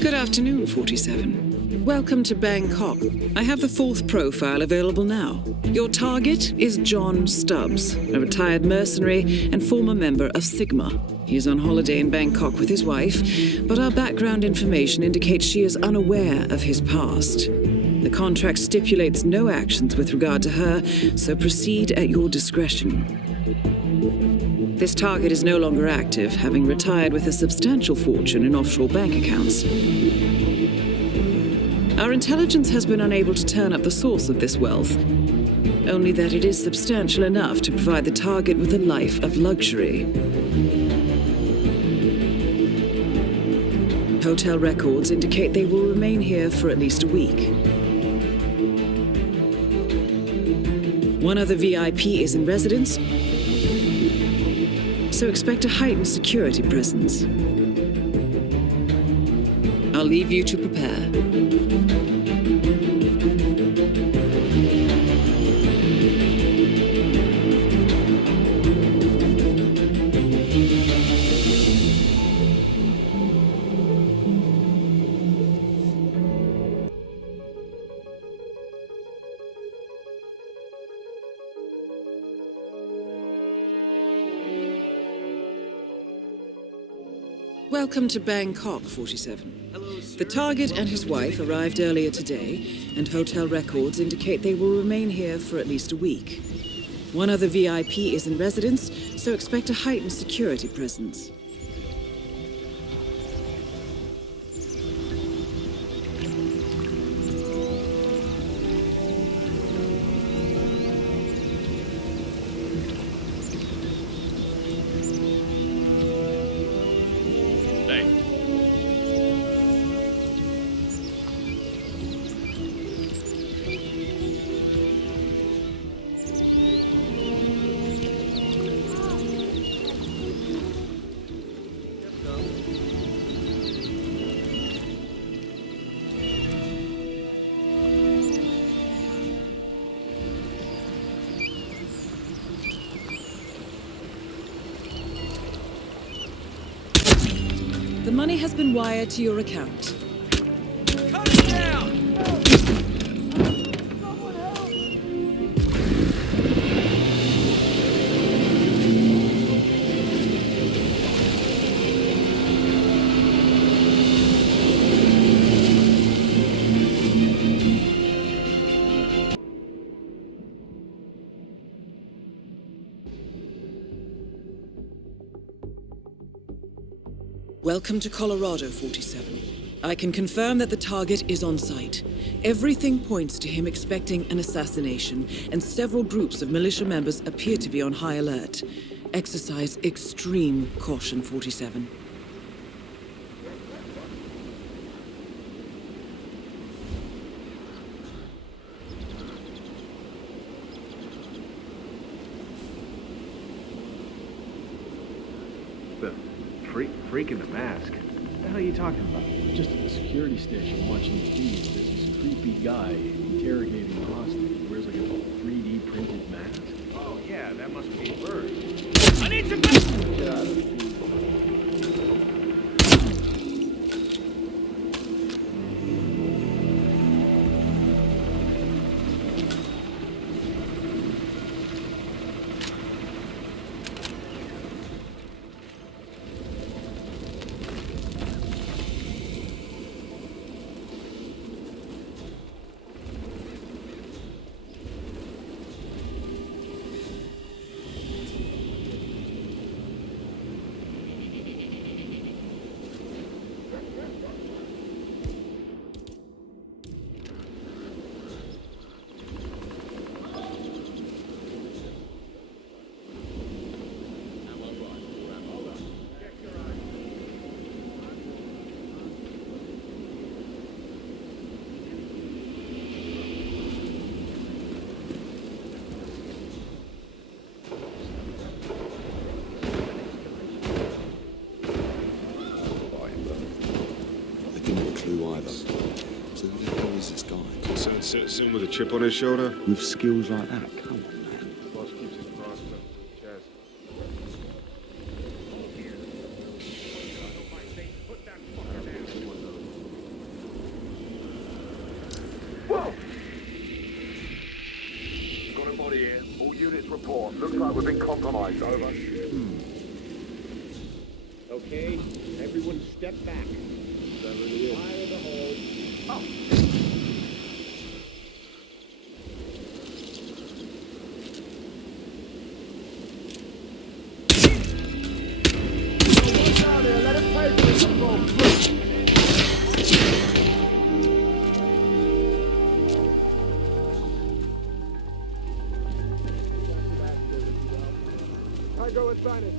Good afternoon, 47. Welcome to Bangkok. I have the fourth profile available now. Your target is John Stubbs, a retired mercenary and former member of Sigma. He is on holiday in Bangkok with his wife, but our background information indicates she is unaware of his past. The contract stipulates no actions with regard to her, so proceed at your discretion. This target is no longer active, having retired with a substantial fortune in offshore bank accounts. Our intelligence has been unable to turn up the source of this wealth, only that it is substantial enough to provide the target with a life of luxury. Hotel records indicate they will remain here for at least a week. One other VIP is in residence, so expect a heightened security presence. I'll leave you to prepare. Welcome to Bangkok, 47. The target and his wife arrived earlier today, and hotel records indicate they will remain here for at least a week. One other VIP is in residence, so expect a heightened security presence. The money has been wired to your account. Cut it down! Welcome to Colorado, 47. I can confirm that the target is on site. Everything points to him expecting an assassination, and several groups of militia members appear to be on high alert. Exercise extreme caution, 47. Freak in the mask. What the hell are you talking about? Just at the security station watching the feeds, there's this creepy guy interrogating a hostage. He wears like a 3D printed mask. Oh yeah, that must be Bird. I need some back! Get out of the feed. Either. So who the hell is this guy? Concerned citizen with a chip on his shoulder? With skills like that? Come on, man. Boss keeps his crossed up to the chest. like we've been compromised, over. Okay, everyone step back. Fire in the hole. Go and sign it.